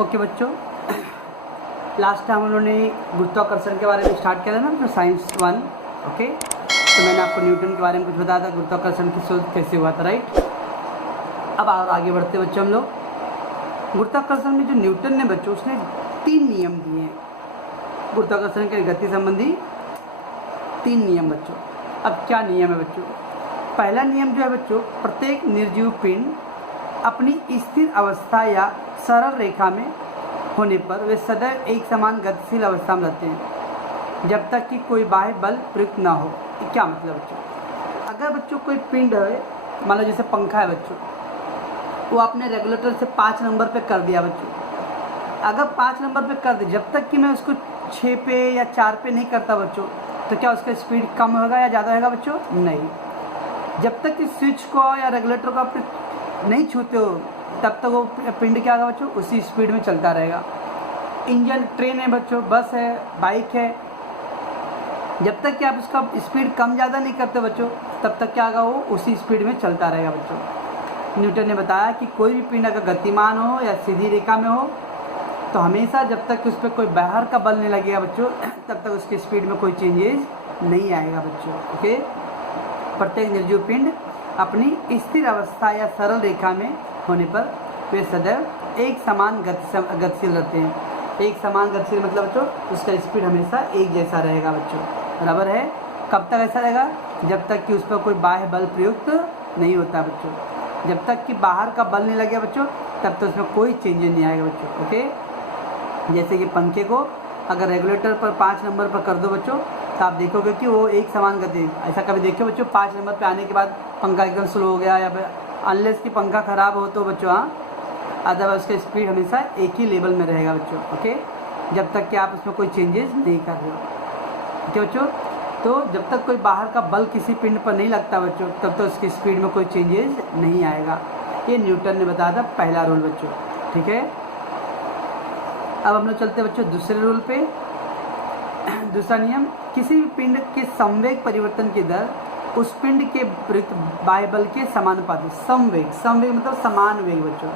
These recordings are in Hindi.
ओके बच्चों, लास्ट टाइम हम लोगों ने गुरुत्वाकर्षण के बारे में स्टार्ट किया था ना, साइंस 1। ओके, तो मैंने आपको न्यूटन के बारे में कुछ बताया था, गुरुत्वाकर्षण की शोध कैसे हुआ था, राइट। अब आगे बढ़ते बच्चों हम लोग। गुरुत्वाकर्षण में जो न्यूटन ने बच्चों, उसने 3 नियम दिए हैं गुरुत्वाकर्षण के गति संबंधी। 3 नियम बच्चों। अब क्या नियम है बच्चों? पहला नियम जो है बच्चों, प्रत्येक निर्जीव पिंड अपनी स्थिर अवस्था या सरल रेखा में होने पर वे सदैव एक समान गतिशील अवस्था में रहते हैं जब तक कि कोई बाह्य बल प्रयुक्त ना हो। क्या मतलब बच्चों? अगर बच्चों कोई पिंड है, मान लो जैसे पंखा है बच्चों, वो आपने रेगुलेटर से 5 नंबर पे कर दिया बच्चों। अगर 5 नंबर पे कर दिया, जब तक कि मैं उसको 6 पे या 4 पे नहीं करता बच्चों, तो क्या उसका स्पीड कम होगा या ज़्यादा होगा बच्चों? नहीं। जब तक कि स्विच को या रेगुलेटर को आप नहीं छूते हो, तब तक वो पिंड क्या होगा बच्चों? उसी स्पीड में चलता रहेगा। इंजन, ट्रेन है बच्चों, बस है, बाइक है, जब तक कि आप उसका स्पीड कम ज़्यादा नहीं करते बच्चों, तब तक क्या होगा? वो उसी स्पीड में चलता रहेगा बच्चों। न्यूटन ने बताया कि कोई भी पिंड अगर गतिमान हो या सीधी रेखा में हो, तो हमेशा जब तक उस पर कोई बाहर का बल नहीं लगेगा बच्चों, तब तक उसकी स्पीड में कोई चेंजेस नहीं आएगा बच्चों। ओके, प्रत्येक निर्जीव पिंड अपनी स्थिर अवस्था या सरल रेखा में होने पर वे सदैव एक समान गतिशील रहते हैं। एक समान गतिशील मतलब बच्चों, उसका स्पीड हमेशा एक जैसा रहेगा बच्चों, बराबर है। कब तक ऐसा रहेगा? जब तक कि उस पर कोई बाह्य बल प्रयुक्त नहीं होता बच्चों। जब तक कि बाहर का बल नहीं लगेगा बच्चों, तब तक उसमें कोई चेंजेस नहीं आएगा बच्चों। ओके, जैसे कि पंखे को अगर रेगुलेटर पर 5 नंबर पर कर दो बच्चों, तो आप देखोगे कि वो एक समान गति। ऐसा कभी देखो बच्चों, 5 नंबर पे आने के बाद पंखा एकदम स्लो हो गया, या फिर अनलेस कि पंखा ख़राब हो तो बच्चों, हाँ, अदरवाइज उसका स्पीड हमेशा एक ही लेवल में रहेगा बच्चों। ओके, जब तक कि आप उसमें कोई चेंजेस नहीं कर रहे हो। ओके बच्चों, तो जब तक कोई बाहर का बल किसी पिंड पर नहीं लगता बच्चों, तब तक उसकी स्पीड में कोई चेंजेस नहीं आएगा। ये न्यूटन ने बताया था पहला रूल बच्चों, ठीक है। अब हम लोग चलते बच्चों दूसरे रूल पे। दूसरा नियम, किसी भी पिंड के संवेग परिवर्तन की दर उस पिंड के बाह्य बल के समानुपाती। संवेग, संवेग मतलब समान वेग बच्चों।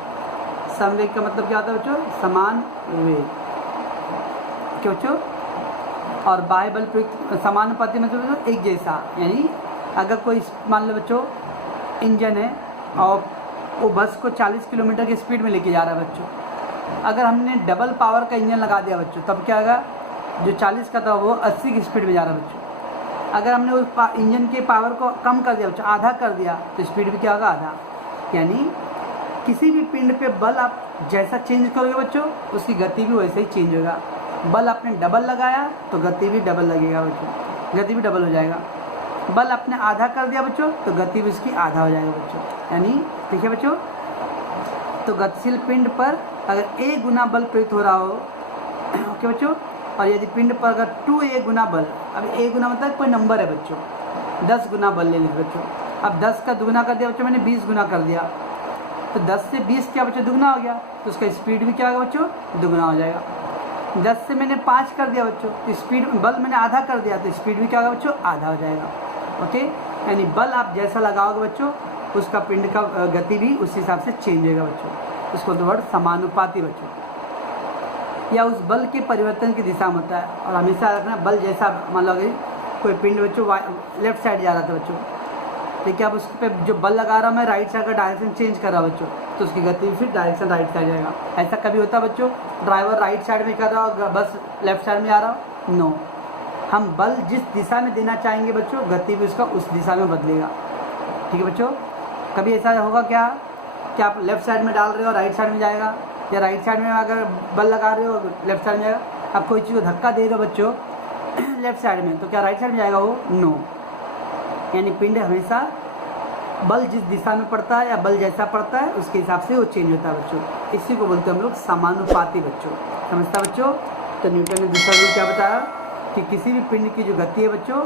संवेग का मतलब क्या होता है बच्चों? समान वेग। क्यों बच्चों? और बाह्य बल प्रयुक्त समानुपाती मतलब एक जैसा। यानी अगर कोई मान लो बच्चों इंजन है और वो बस को 40 किलोमीटर की स्पीड में लेके जा रहा है बच्चों, अगर हमने डबल पावर का इंजन लगा दिया बच्चों, तब क्या होगा? जो 40 का था वो 80 की स्पीड में जा रहा है बच्चों। अगर हमने उस इंजन के पावर को कम कर दिया बच्चों, आधा कर दिया, तो स्पीड भी क्या होगा? आधा। यानी किसी भी पिंड पे बल आप जैसा चेंज करोगे बच्चों, उसकी गति भी वैसे ही चेंज होगा। बल आपने डबल लगाया तो गति भी डबल लगेगा बच्चों, गति भी डबल हो जाएगा। बल आपने आधा कर दिया बच्चों, तो गति भी उसकी आधा हो जाएगा बच्चों। यानी देखिए बच्चों, तो गतिशील पिंड पर अगर a गुना बल प्रयुक्त हो रहा हो, ओके बच्चों, और यदि पिंड पर अगर 2a गुना बल, अब a गुना मतलब कोई नंबर है बच्चों, 10 गुना बल ले लीजिए बच्चों। अब 10 का दुगुना कर दिया बच्चों, मैंने 20 गुना कर दिया, तो 10 से 20 क्या बच्चों? दुगुना हो गया, तो उसका स्पीड भी क्या होगा बच्चों? दुगुना हो जाएगा। 10 से मैंने 5 कर दिया बच्चों, तो स्पीड, बल मैंने आधा कर दिया, तो स्पीड भी क्या होगा बच्चों? आधा हो जाएगा। ओके, यानी बल आप जैसा लगाओगे बच्चों, उसका पिंड का गति भी उस हिसाब से चेंज होगा बच्चों। उसको तो वर्ड समानुपाती बच्चों, या उस बल के परिवर्तन की दिशा में होता है। और हमेशा रखना बल जैसा, मान लो कोई पिंड बच्चों लेफ्ट साइड जा रहा था बच्चों, देखिए अब उस पर जो बल लगा रहा हूँ मैं, राइट साइड का डायरेक्शन चेंज कर रहा हूँ बच्चों, तो उसकी गति फिर डायरेक्शन राइट साइड जाएगा। ऐसा कभी होता है बच्चों, ड्राइवर राइट साइड में कर रहा हो, बस लेफ्ट साइड में आ रहा हो? नो, हम बल जिस दिशा में देना चाहेंगे बच्चों, गति भी उसका उस दिशा में बदलेगा। ठीक है बच्चों, कभी ऐसा होगा क्या कि आप लेफ्ट साइड में डाल रहे हो राइट साइड में जाएगा, या राइट साइड में अगर बल लगा रहे हो लेफ्ट साइड में जाएगा। आप कोई चीज़ को धक्का दे रहे हो बच्चों लेफ्ट साइड में, तो क्या राइट साइड में जाएगा वो? नो। यानी पिंड हमेशा बल जिस दिशा में पड़ता है या बल जैसा पड़ता है, उसके हिसाब से वो चेंज होता है बच्चों। इसी को बोलते हैं हम लोग समानुपाती बच्चों। समझता बच्चों? तो न्यूटन ने दूसरा रूल क्या बताया कि किसी भी पिंड की जो गति है बच्चों,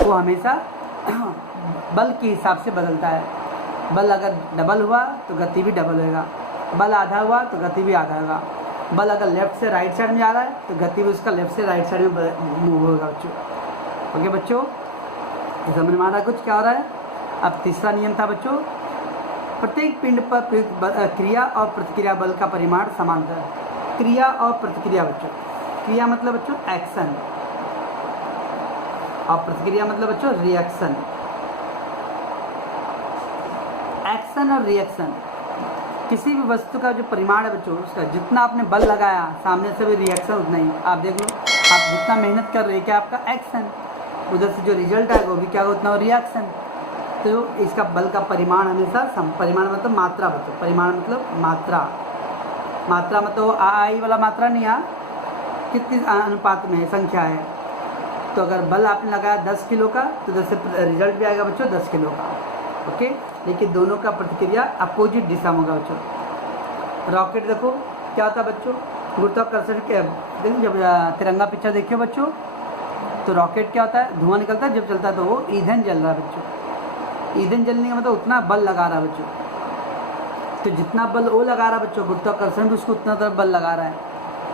वो हमेशा बल के हिसाब से बदलता है। बल अगर डबल हुआ तो गति भी डबल होगा, बल आधा हुआ तो गति भी आधा होगा। बल अगर लेफ्ट से राइट साइड में जा रहा है तो गति भी उसका लेफ्ट से राइट साइड में मूव होगा बच्चों। ओके बच्चों, समझ में आ रहा है कुछ क्या हो रहा है? अब तीसरा नियम था बच्चों, प्रत्येक पिंड पर क्रिया और प्रतिक्रिया बल का परिमाण समांतर है। क्रिया और प्रतिक्रिया बच्चों। क्रिया मतलब बच्चों एक्शन और प्रतिक्रिया मतलब बच्चों रिएक्शन। एक्शन और रिएक्शन, किसी भी वस्तु का जो परिमाण है बच्चों, उसका जितना आपने बल लगाया सामने से भी रिएक्शन उतना ही। आप देख लो, आप जितना मेहनत कर रहे हैं क्या आपका एक्शन, उधर से जो रिजल्ट आएगा वो भी क्या होगा, उतना रिएक्शन। तो इसका बल का परिमाण हमेशा परिमाण मतलब मात्रा बच्चों, परिमाण मतलब मात्रा। मात्रा मतलब आई वाला मात्रा नहीं, कितनी अनुपात में संख्या है। तो अगर बल आपने लगाया 10 किलो का तो 10 से रिजल्ट भी आएगा बच्चों 10 किलो का। ओके, लेकिन दोनों का प्रतिक्रिया अपोजिट दिशा में होगा बच्चों। रॉकेट देखो क्या होता है बच्चों, गुरुत्वाकर्षण के देखो, जब तिरंगा पिक्चर देखियो बच्चों, तो रॉकेट क्या होता है, धुआं निकलता है, जब चलता है तो वो ईंधन जल रहा है बच्चों। ईंधन जलने का मतलब उतना बल लगा रहा है बच्चों। तो जितना बल वो लगा रहा है बच्चों गुरुत्वाकर्षण भी उसको उतना तरह बल लगा रहा है।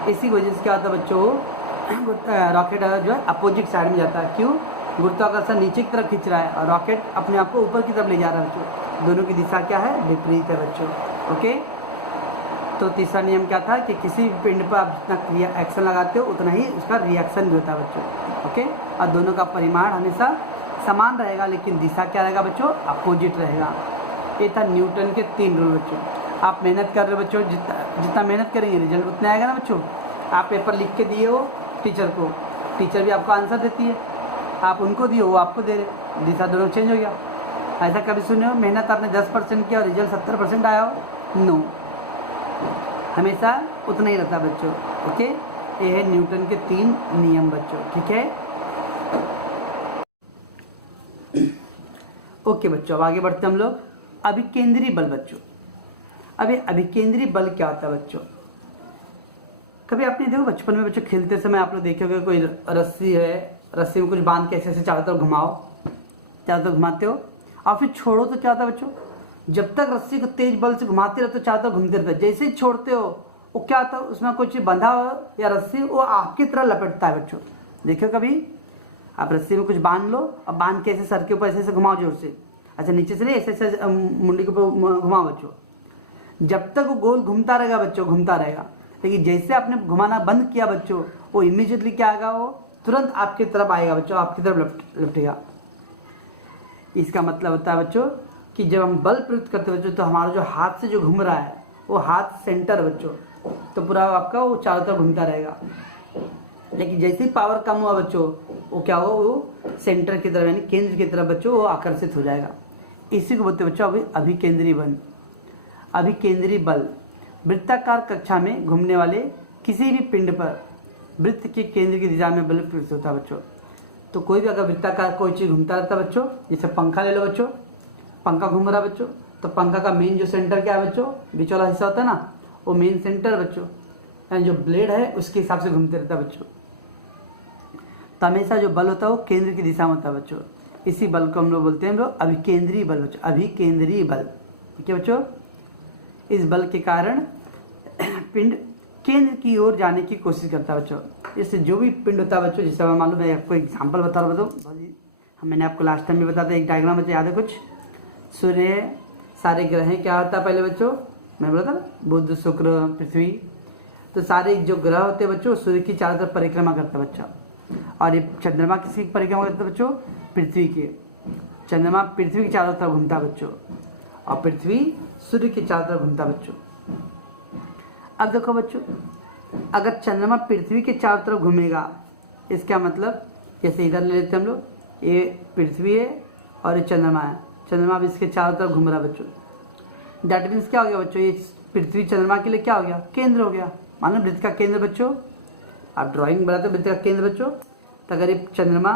इसी वजह से क्या होता है बच्चों, रॉकेट जो है अपोजिट साइड में जाता है। क्यों, गुरुत्वाकर्षण नीचे की तरफ खींच रहा है और रॉकेट अपने आप को ऊपर की तरफ ले जा रहा है बच्चों। दोनों की दिशा क्या है, विपरीत है बच्चों। ओके, तो तीसरा नियम क्या था कि किसी भी पिंड पर आप जितना क्रिया एक्शन लगाते हो उतना ही उसका रिएक्शन भी होता है बच्चों। ओके, और दोनों का परिमाण हमेशा समान रहेगा, लेकिन दिशा क्या रहेगा बच्चों, अपोजिट रहेगा। ये था न्यूटन के 3 रूल बच्चों। आप मेहनत कर रहे हो बच्चों, जितना मेहनत करेंगे रिजल्ट उतना आएगा ना बच्चों। आप पेपर लिख के दिए हो टीचर को, टीचर भी आपको आंसर देती है, आप उनको दिए वो आपको दे रहे, दिशा दोनों चेंज हो गया। ऐसा कभी सुने हो मेहनत आपने 10% किया और रिजल्ट 70% आया हो? नो, हमेशा उतना ही रहता बच्चों। ओके, ये है न्यूटन के 3 नियम बच्चों। ठीक है, ओके बच्चों, अब आगे बढ़ते हम लोग। अभिकेंद्री बल बच्चों। अभी अभिकेंद्री बल क्या होता है बच्चों, कभी आपने देखो बचपन में बच्चों खेलते समय आप लोग देखे होंगे, कोई रस्सी है, रस्सी में कुछ बांध के ऐसे ऐसे चारों तरफ घुमाओ, चारों तरफ घुमाते हो और फिर छोड़ो तो क्या होता है बच्चों, जब तक रस्सी को तेज बल से घुमाते रहते हो चारों तरफ घूमते रहते, जैसे ही छोड़ते हो वो क्या होता है, उसमें कुछ बंधा हो या रस्सी वो आपकी तरह लपेटता है बच्चों। देखियो कभी आप रस्सी में कुछ बांध लो और बांध के ऐसे सर के ऊपर ऐसे ऐसे घुमाओ जोर से, अच्छा नीचे से नहीं ऐसे ऐसे मुंडी के ऊपर घुमाओ बच्चों, जब तक वो गोल घूमता रहेगा बच्चों, घूमता रहेगा। लेकिन जैसे आपने घुमाना बंद किया बच्चों, वो इमीडिएटली क्या आएगा, वो तुरंत आपकी तरफ आएगा बच्चों, आपकी तरफ लपटेगा। इसका मतलब होता है बच्चों कि जब हम बल प्रयुक्त करते हैं बच्चों, तो हमारा जो हाथ से जो घूम रहा है वो हाथ सेंटर बच्चों, तो पूरा आपका वो चारों तरफ घूमता रहेगा। लेकिन जैसे ही पावर कम हुआ बच्चों, वो क्या हुआ, वो सेंटर की तरफ यानी केंद्र की तरफ बच्चों वो आकर्षित हो जाएगा। इसी को बोलते बच्चों अभिकेंद्री बल। अभिकेंद्री बल वृत्ताकार कक्षा में घूमने वाले किसी भी पिंड पर वृत्त के केंद्र की दिशा में बल प्रयुक्त होता है बच्चों। तो कोई भी अगर वृत्ताकार कोई चीज घूमता रहता है बच्चों, जैसे पंखा ले लो बच्चों, पंखा घूम रहा है बच्चों, तो पंखा का मेन जो सेंटर क्या है बच्चों, बीच वाला हिस्सा होता है ना, वो मेन सेंटर बच्चों, यानी जो ब्लेड है उसके हिसाब से घूमते रहता है बच्चों। तो हमेशा जो बल होता है वो केंद्र की दिशा में होता है बच्चों। इसी बल को हम लोग बोलते हैं अभिकेंद्री बल बच्चों, अभिकेंद्री बल। ठीक है बच्चों, इस बल के कारण पिंड केंद्र की ओर जाने की कोशिश करता है बच्चों। इससे जो भी पिंड होता है बच्चों, जैसे मैं मालूम है, आपको एग्जांपल बता रहा हूँ, मैंने आपको लास्ट टाइम भी बताया था, एक डायग्राम बच्चों याद है कुछ, सूर्य है, सारे ग्रह हैं, क्या होता है पहले बच्चों मैं बोला था, बुध शुक्र पृथ्वी, तो सारे जो ग्रह होते हैं बच्चों सूर्य की चारों तरफ परिक्रमा करता है बच्चों। और ये चंद्रमा किसी की परिक्रमा करता है बच्चों, पृथ्वी के। चंद्रमा पृथ्वी की चारों तरफ घूमता है बच्चों और पृथ्वी सूर्य की चारों तरफ घूमता है बच्चों। अब देखो बच्चों, अगर चंद्रमा पृथ्वी के चारों तरफ घूमेगा, इसका मतलब जैसे इधर ले लेते हैं हम लोग, ये पृथ्वी है और ये चंद्रमा है, चंद्रमा अब इसके चारों तरफ घूम रहा है बच्चों। दैट मीन्स क्या हो गया बच्चों, ये पृथ्वी चंद्रमा के लिए क्या हो गया, केंद्र हो गया। मानो वृत्त का केंद्र बच्चों, आप ड्राइंग बनाते हो वृत्त का केंद्र बच्चों, तो अगर ये चंद्रमा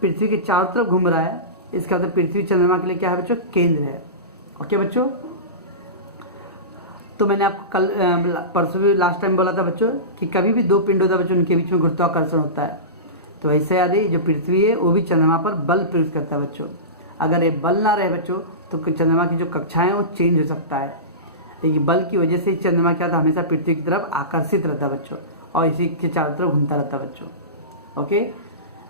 पृथ्वी के चारों तरफ घूम रहा है, इसका मतलब पृथ्वी चंद्रमा के लिए क्या है बच्चों, केंद्र है। ओके बच्चों, तो मैंने आपको कल परसों भी लास्ट टाइम बोला था बच्चों कि कभी भी दो पिंड होता है बच्चों, उनके बीच में गुरुत्वाकर्षण होता है। तो ऐसे याद है, जो पृथ्वी है वो भी चंद्रमा पर बल प्रयुक्त करता है बच्चों। अगर ये बल ना रहे बच्चों तो चंद्रमा की जो कक्षाएं हैं वो चेंज हो सकता है, लेकिन बल की वजह से चंद्रमा क्या था, हमेशा पृथ्वी की तरफ आकर्षित रहता है बच्चों और इसी के चारों तरफ घूमता रहता है बच्चों। ओके,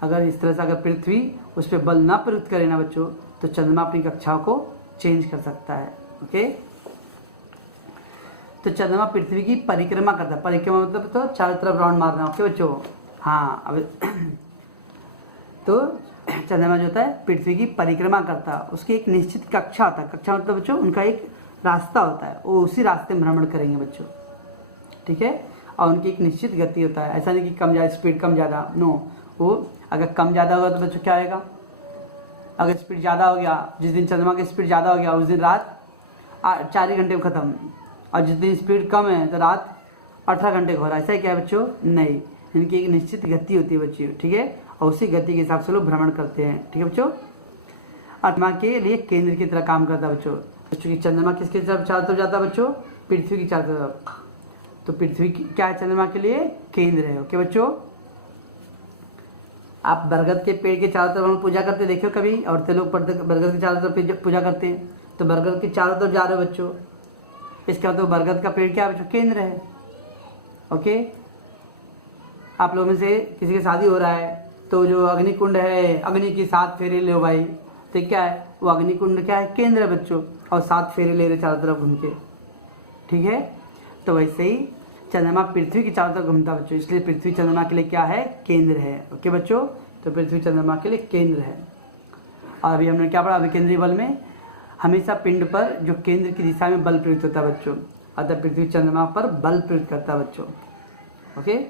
अगर इस तरह से अगर पृथ्वी उस पर बल ना प्रयुक्त करे ना बच्चों, तो चंद्रमा अपनी कक्षाओं को चेंज कर सकता है। ओके, तो चंद्रमा पृथ्वी की परिक्रमा करता है। परिक्रमा मतलब तो चारों तरफ राउंड मारना, ओके बच्चों। हाँ, अब तो चंद्रमा जो होता है पृथ्वी की परिक्रमा करता है, उसकी एक निश्चित कक्षा होता है। कक्षा मतलब बच्चों उनका एक रास्ता होता है, वो उसी रास्ते में भ्रमण करेंगे बच्चों, ठीक है। और उनकी एक निश्चित गति होता है, ऐसा नहीं कि कम ज़्यादा स्पीड कम ज़्यादा, नो। वो अगर कम ज़्यादा होगा तो बच्चों क्या आएगा, अगर स्पीड ज़्यादा हो गया, जिस दिन चंद्रमा की स्पीड ज़्यादा हो गया उस दिन रात 4 ही घंटे में ख़त्म, और जिस दिन स्पीड कम है तो रात 18 घंटे का हो रहा है। ऐसा क्या है बच्चों, नहीं, इनकी एक निश्चित गति होती है बच्चों, ठीक है। और उसी गति के हिसाब से लोग भ्रमण करते हैं, ठीक है बच्चों। चंद्रमा के लिए केंद्र की तरह काम करता है बच्चों। की चंद्रमा किसके तरफ चारों तरफ जाता है बच्चों, पृथ्वी की चारों तरफ। तो पृथ्वी क्या है चंद्रमा के लिए, केंद्र है, ओके बच्चों। आप बरगद के पेड़ के चारों तरफ पूजा करते देखियो कभी, औरतें लोग बरगद के चारों तरफ पूजा करते हैं, तो बरगद के चारों तरफ जा रहे हो बच्चों, इसका मतलब बरगद का पेड़ क्या है बच्चों, केंद्र है, ओके। आप लोगों में से किसी की शादी हो रहा है तो जो अग्निकुंड है, अग्नि की 7 फेरे लो भाई, तो क्या है वो अग्निकुंड क्या है, केंद्र है बच्चों, और 7 फेरे ले रहे चारों तरफ घूम के, ठीक है। तो वैसे ही चंद्रमा पृथ्वी की चारों तरफ घूमता बच्चों, इसलिए पृथ्वी चंद्रमा के लिए क्या है, केंद्र है, ओके बच्चों। तो पृथ्वी चंद्रमा के लिए केंद्र है। और अभी हमने क्या पढ़ा, अभिकेंद्रीय बल में हमेशा पिंड पर जो केंद्र की दिशा में बल प्रयुक्त होता है बच्चों, अतः पृथ्वी चंद्रमा पर बल प्रयुक्त करता है बच्चों, ओके।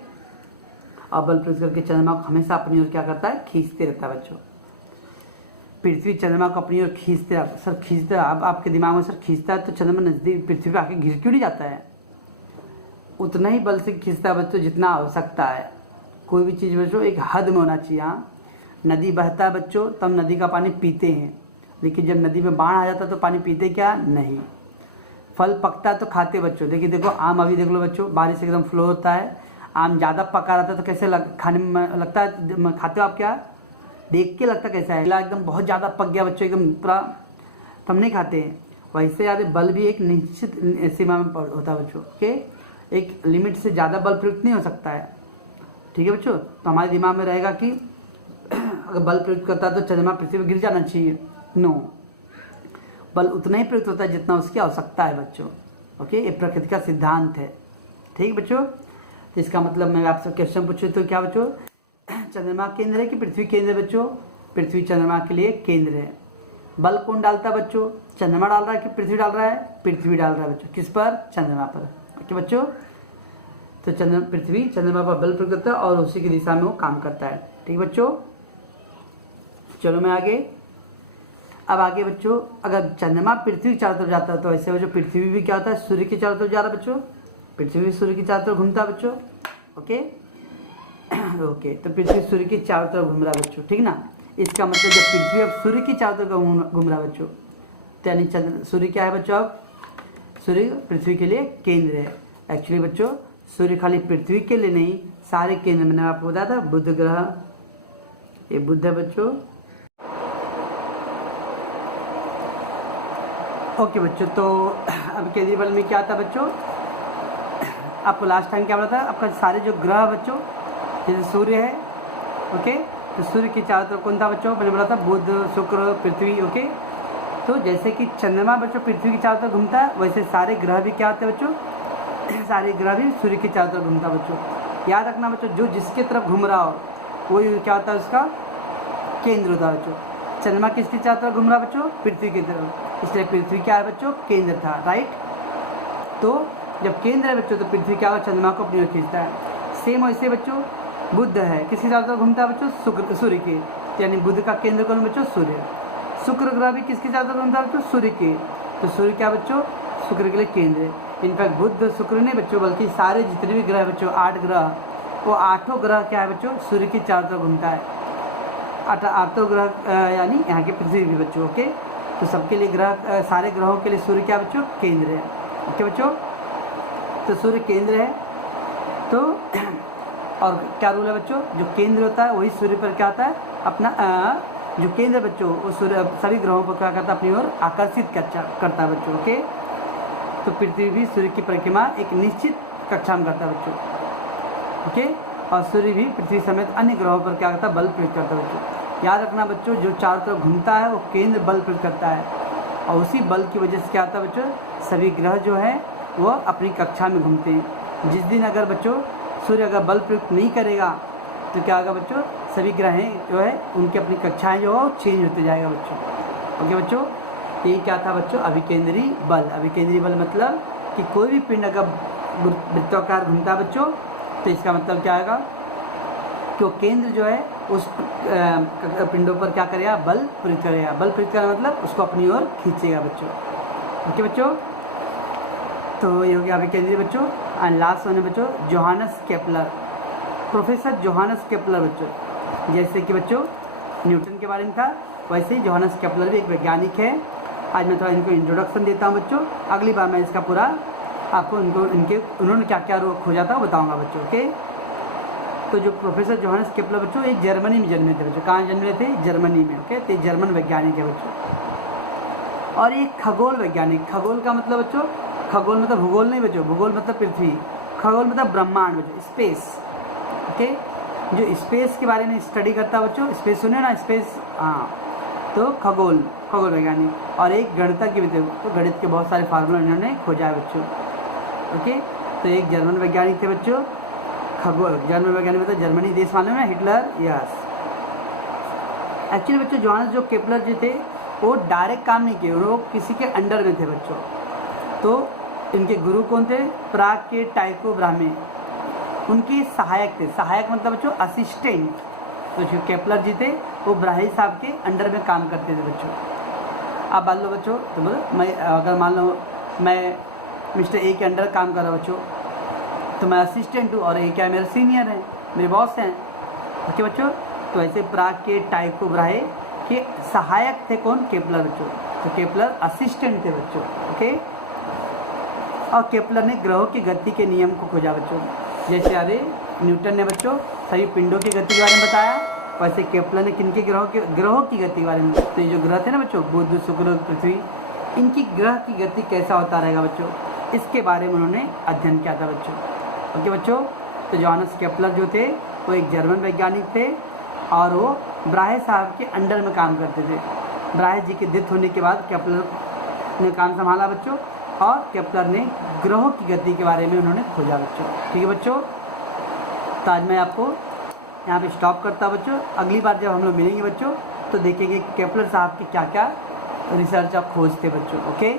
और बल प्रयुक्त करके चंद्रमा को हमेशा अपनी ओर क्या करता है, खींचते रहता है बच्चों। पृथ्वी चंद्रमा को अपनी ओर खींचते रहता है, सर खींचते, अब आपके दिमाग में सर खींचता है तो चंद्रमा नजदीक पृथ्वी पे आके घिर क्यों नहीं जाता है, उतना ही बल से खींचता है बच्चों जितना आवश्यकता है। कोई भी चीज़ बच्चों एक हद में होना चाहिए। हाँ, नदी बहता है बच्चों तब नदी का पानी पीते हैं, लेकिन जब नदी में बाढ़ आ जाता है तो पानी पीते क्या, नहीं। फल पकता है तो खाते बच्चों, देखिए देखो आम अभी देख लो बच्चों, बारिश एकदम फ्लो होता है, आम ज़्यादा पका रहता है तो कैसे खाने में लगता है, खाते हो आप क्या, देख के लगता कैसा है, एकदम बहुत ज़्यादा पक गया बच्चों एकदम पूरा, तब नहीं खाते हैं। वैसे यार बल भी एक निश्चित सीमा में होता है बच्चों, ओके। एक लिमिट से ज़्यादा बल प्रयुक्त नहीं हो सकता है, ठीक है बच्चों। तो हमारे दिमाग में रहेगा कि अगर बल प्रयुक्त करता है तो चंद्रमा पृथ्वी पर गिर जाना चाहिए, नो, बल उतना ही प्रयुक्त होता है जितना उसकी आवश्यकता है बच्चों, ओके। ये प्रकृति का सिद्धांत है, ठीक बच्चों। तो इसका मतलब मैं आपसे क्वेश्चन पूछूँ तो क्या बच्चों, चंद्रमा केंद्र है कि पृथ्वी केंद्र है बच्चों, पृथ्वी चंद्रमा के लिए केंद्र है। बल कौन डालता है बच्चों, चंद्रमा डाल रहा है कि पृथ्वी डाल रहा है, पृथ्वी डाल रहा है बच्चों, किस पर, चंद्रमा पर, ओके बच्चों। तो पृथ्वी चंद्रमा पर बल प्रयुक्त करता है और उसी की दिशा में वो काम करता है, ठीक बच्चों। चलो मैं आगे, अब आगे बच्चों, अगर चंद्रमा पृथ्वी की चारों तरफ जाता है तो ऐसे बच्चों पृथ्वी भी क्या होता है, सूर्य की चारों तरफ जा रहा है बच्चों, पृथ्वी भी सूर्य की चारों तरफ घूमता है बच्चों, ओके ओके। तो पृथ्वी सूर्य की चारों तरफ घूम रहा है बच्चों, ठीक ना। इसका मतलब जब पृथ्वी अब सूर्य की चारों तरफ घूम रहा है बच्चों, तो यानी सूर्य क्या है बच्चों, अब सूर्य पृथ्वी के लिए केंद्र है। एक्चुअली बच्चों सूर्य खाली पृथ्वी के लिए नहीं, सारे केंद्र, मैंने आपको बताया था बुध ग्रह, ये बुध है बच्चों, ओके बच्चों। तो अब केंद्रीय बल में क्या था बच्चों, आपको लास्ट टाइम क्या बोला था, आपका सारे जो ग्रह बच्चों, जैसे सूर्य है, ओके, तो सूर्य के चारों तरफ कौन था बच्चों, मैंने बोला था बुध शुक्र पृथ्वी, ओके। तो जैसे कि चंद्रमा बच्चों पृथ्वी के चारों तरफ घूमता है, वैसे सारे ग्रह भी क्या होते हैं बच्चों, सारे ग्रह भी सूर्य के चारों तरफ घूमता है बच्चों। याद रखना बच्चों, जो जिसके तरफ घूम रहा हो वही क्या होता है, उसका केंद्र होता है बच्चों। चंद्रमा किसके चारों तरफ घूम रहा है बच्चों, पृथ्वी की तरफ, इसलिए पृथ्वी क्या है बच्चों, केंद्र था, राइट। तो जब केंद्र है बच्चों तो पृथ्वी क्या होगा, चंद्रमा को अपनी ओर खींचता है। सेम वैसे बच्चों बुध है, किसके चारों तरफ घूमता है बच्चों, सूर्य के, यानी बुध का केंद्र कौन बच्चों, सूर्य। शुक्र ग्रह भी किसके चारों तरफ घूमता है बच्चों, सूर्य के, तो सूर्य क्या बच्चों, शुक्र के लिए केंद्र है। इनफैक्ट बुध शुक्र नहीं बच्चों, बल्कि सारे जितने भी ग्रह बच्चों 8 ग्रह, वो 8 ग्रह क्या है बच्चों, सूर्य के चारों तरफ घूमता है। 8 ग्रह यानी यहाँ के पृथ्वी भी बच्चों, ओके। तो सबके लिए ग्रह, सारे ग्रहों के लिए सूर्य क्या बच्चों, केंद्र है, ओके बच्चों। तो सूर्य केंद्र है, तो और क्या रूल है बच्चों, जो केंद्र होता है वही सूर्य पर क्या होता है, अपना जो केंद्र बच्चों वो सूर्य सभी ग्रहों पर क्या करता है, अपनी ओर आकर्षित करता है बच्चों, ओके। तो पृथ्वी भी सूर्य की परिक्रमा एक निश्चित कक्षा में करता है बच्चों, ओके। और सूर्य भी पृथ्वी समेत अन्य ग्रहों पर क्या करता है, बल प्रयोग करता है बच्चों। याद रखना बच्चों, जो चारों तरफ घूमता है वो केंद्र बल प्रयोग करता है, और उसी बल की वजह से क्या होता है बच्चों, सभी ग्रह जो है वो अपनी कक्षा में घूमते हैं। जिस दिन अगर बच्चों सूर्य अगर बल प्रयुक्त नहीं करेगा तो क्या होगा बच्चों, सभी ग्रह जो है उनकी अपनी कक्षाएं जो है चेंज होते जाएगा बच्चों। ओके बच्चों, यही क्या था बच्चों, अभिकेंद्री बल। अभिकेंद्री बल मतलब कि कोई भी पिंड अगर वृत्ताकार घूमता है बच्चों तो इसका मतलब क्या आएगा कि वो केंद्र जो है उस पिंडों पर क्या करेगा, बल प्रयुक्त करेगा। बल प्रयुक्त करना मतलब उसको अपनी ओर खींचेगा बच्चों। ओके बच्चों, तो ये हो गया अभिकेंद्री बच्चों। एंड लास्ट वन है बच्चों Johannes Kepler, professor Johannes Kepler बच्चों। जैसे कि बच्चों न्यूटन के बारे में था, वैसे ही जोहानस केपलर भी एक वैज्ञानिक है। आज मैं थोड़ा इनको इंट्रोडक्शन देता हूँ बच्चों, अगली बार मैं इसका पूरा आपको उन्होंने क्या क्या खोजा था वो बताऊँगा बच्चों। ओके, तो जो प्रोफेसर जोहानस केपलर बच्चों एक जर्मनी में जन्मे थे बच्चों। कहाँ जन्मे थे, जर्मनी में। ओके, तो जर्मन वैज्ञानिक है बच्चों। और एक खगोल वैज्ञानिक, खगोल का मतलब बच्चों, खगोल मतलब भूगोल नहीं बच्चों, भूगोल मतलब पृथ्वी, खगोल मतलब ब्रह्मांड बच्चों, स्पेस। ओके, जो स्पेस के बारे में स्टडी करता है बच्चों, स्पेस सुने ना, स्पेस, हाँ, तो खगोल वैज्ञानिक। और एक गणितज्ञ भी थे, तो गणित के बहुत सारे फार्मूला इन्होंने खोजा है बच्चों। ओके, तो एक जर्मन वैज्ञानिक थे बच्चों, खगोल। जर्मन वैज्ञानिक मतलब जर्मनी देश मालूम है, हिटलर, यस। एक्चुअली बच्चों जोहानस जो केपलर जो थे वो डायरेक्ट काम नहीं किए, वो किसी के अंडर में थे बच्चों। तो इनके गुरु कौन थे, प्राग के टाइको ब्राह्मे, उनके सहायक थे। सहायक मतलब बच्चों असिस्टेंट। तो जो केपलर जी थे वो ब्राहे साहब के अंडर में काम करते थे बच्चों। आप मान लो बच्चों, तो मतलब मैं अगर मान लो मैं मिस्टर ए के अंडर काम कर रहा बच्चों, तो मैं असिस्टेंट हूँ और ए क्या मेरे सीनियर हैं, मेरे बॉस हैं। ओके बच्चों, तो ऐसे प्राग के टाइको ब्राहे के सहायक थे कौन, केपलर बच्चों। तो केपलर असिस्टेंट थे बच्चों। ओके, और केपलर ने ग्रहों की गति के नियम को खोजा बच्चों। जैसे अरे न्यूटन ने बच्चों सभी पिंडों की गति के बारे में बताया, वैसे केपलर ने किनके ग्रहों की गति के बारे में। तो ये जो ग्रह थे ना बच्चों, बुध, शुक्र, पृथ्वी, इनकी ग्रह की गति कैसा होता रहेगा बच्चों, इसके बारे में उन्होंने अध्ययन किया था बच्चों। ओके बच्चों, तो जोहानस केपलर जो थे वो एक जर्मन वैज्ञानिक थे और वो ब्राहे साहब के अंडर में काम करते थे। ब्राहे जी के डेथ होने के बाद केपलर ने काम संभाला बच्चों, और केपलर ने ग्रहों की गति के बारे में उन्होंने खोजा बच्चों। ठीक है बच्चों, तो आज मैं आपको यहाँ पे स्टॉप करता हूँ बच्चों। अगली बार जब हम लोग मिलेंगे बच्चों तो देखेंगे केपलर साहब के क्या क्या रिसर्च और खोज थे बच्चों। ओके।